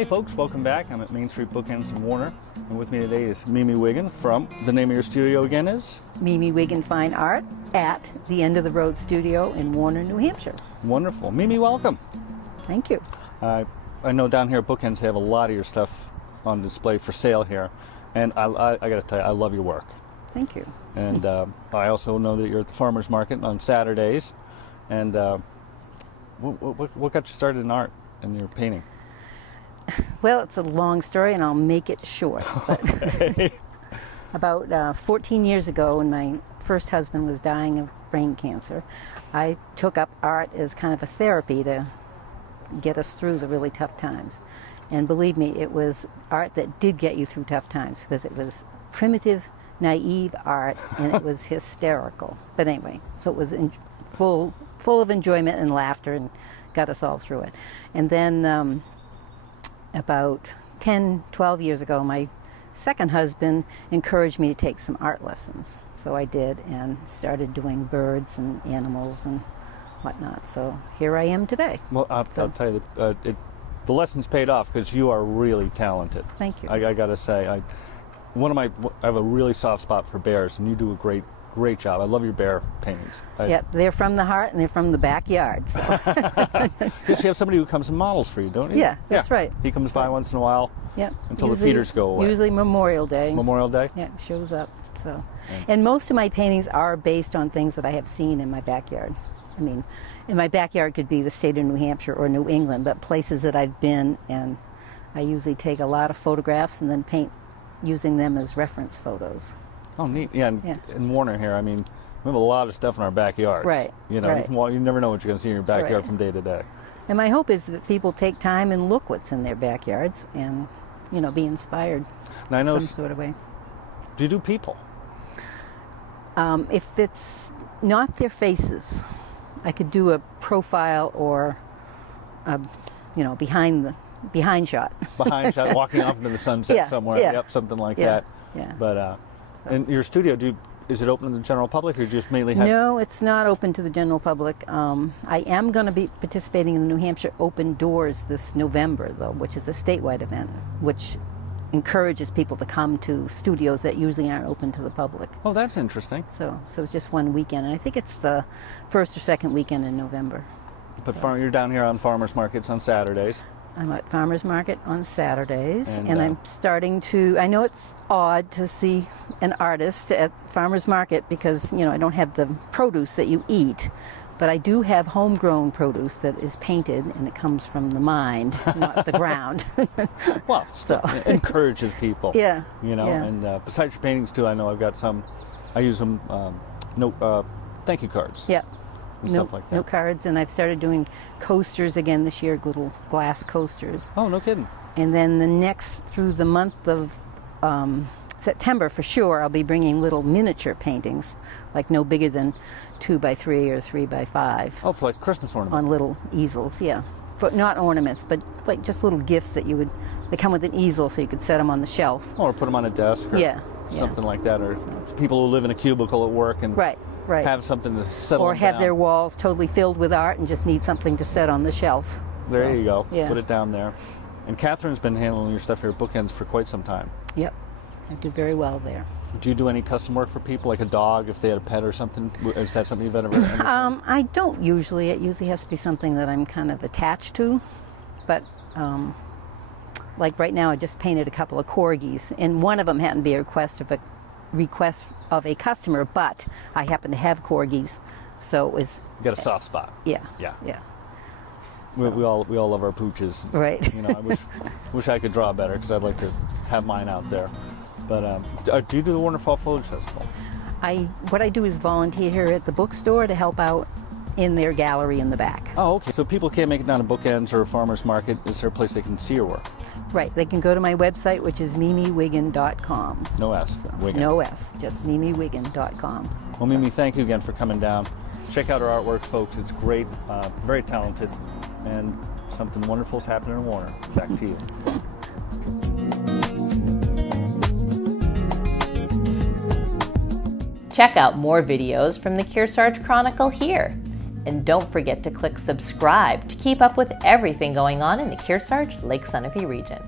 Hey folks, welcome back. I'm at Main Street Bookends in Warner, and with me today is Mimi Wiggin from, the name of your studio again is? Mimi Wiggin Fine Art at the End of the Road Studio in Warner, New Hampshire. Wonderful. Mimi, welcome. Thank you. I know down here at Bookends they have a lot of your stuff on display for sale here, and I got to tell you, I love your work. Thank you. And I also know that you're at the farmers market on Saturdays, and what got you started in art and your painting? Well, it's a long story, and I'll make it short. Okay. About 14 years ago, when my first husband was dying of brain cancer, I took up art as kind of a therapy to get us through the really tough times. And believe me, it was art that did get you through tough times, because it was primitive, naive art, and it was hysterical. But anyway, so it was full of enjoyment and laughter, and got us all through it. And then about 10, 12 years ago, my second husband encouraged me to take some art lessons. So I did, and started doing birds and animals and whatnot. So here I am today. Well, I'll tell you, the lessons paid off, because you are really talented. Thank you. I got to say, I have a really soft spot for bears, and you do a great job. I love your bear paintings. Yep, they're from the heart, and they're from the backyard. So. Yes, you have somebody who comes and models for you, don't you? Yeah, that's right. He comes by once in a while. Yep. Until the feeders go away. Usually Memorial Day. Memorial Day? Yeah, shows up. So, and most of my paintings are based on things that I have seen in my backyard. I mean, in my backyard could be the state of New Hampshire or New England, but places that I've been, and I usually take a lot of photographs and then paint using them as reference photos. Oh, neat. Yeah, in Warner here, I mean, we have a lot of stuff in our backyards. Right. You know, right. Well, you never know what you're going to see in your backyard from day to day. And my hope is that people take time and look what's in their backyards, and, you know, be inspired in some sort of way. Do you do people? If it's not their faces, I could do a profile or, you know, behind shot. Behind shot, walking off into the sunset somewhere. Yeah. Yep, something like that. Yeah. But in your studio, is it open to the general public, or just mainly have? No, it's not open to the general public. I am going to be participating in the New Hampshire Open Doors this November, though, which is a statewide event, which encourages people to come to studios that usually aren't open to the public. Oh, that's interesting. So it's just one weekend, and I think it's the first or second weekend in November. But you're down here on farmers markets on Saturdays. I'm at farmers market on Saturdays, and I'm starting to, I know it's odd to see an artist at farmers market because, you know, I don't have the produce that you eat, but I do have homegrown produce that is painted, and it comes from the mind, not the ground. Well, so it encourages people. Yeah. You know, and besides your paintings too, I know I've got some, I use them, thank you cards. Yeah. And stuff like that. Note cards, and I've started doing coasters again this year, little glass coasters. Oh, no kidding. And then through the month of September, for sure, I'll be bringing little miniature paintings, like no bigger than 2 by 3 or 3 by 5. Oh, for like Christmas ornaments. On little easels, yeah. Not ornaments, but like just little gifts that they come with an easel, so you could set them on the shelf. Or put them on a desk. Or something like that, or people who live in a cubicle at work and have something to settle or have down. their walls totally filled with art and just need something to set on the shelf. There you go. Yeah. Put it down there. And Catherine's been handling your stuff here at Bookends for quite some time. Yep. I do very well there. Do you do any custom work for people, like a dog, if they had a pet or something? Is that something you've ever entertained? I don't usually. It usually has to be something that I'm kind of attached to. But like right now, I just painted a couple of corgis, and one of them happened to be a request of a customer, but I happen to have corgis, so it was. You got a soft spot. Yeah. So. We all love our pooches. Right. You know, I wish I could draw better, because I'd like to have mine out there. But do you do the Warner Fall Foliage Festival? What I do is volunteer here at the bookstore to help out in their gallery in the back. Oh, okay. So people can't make it down to Bookends or a farmer's market. Is there a place they can see your work? Right. They can go to my website, which is mimiwiggin.com. No S. So, Wiggin. No S. Just mimiwiggin.com. Well, Mimi, thank you again for coming down. Check out her artwork, folks. It's great, very talented, and something wonderful is happening in Warner. Back to you. Check out more videos from the Kearsarge Chronicle here And don't forget to click subscribe to keep up with everything going on in the Kearsarge Lake Sunapee region.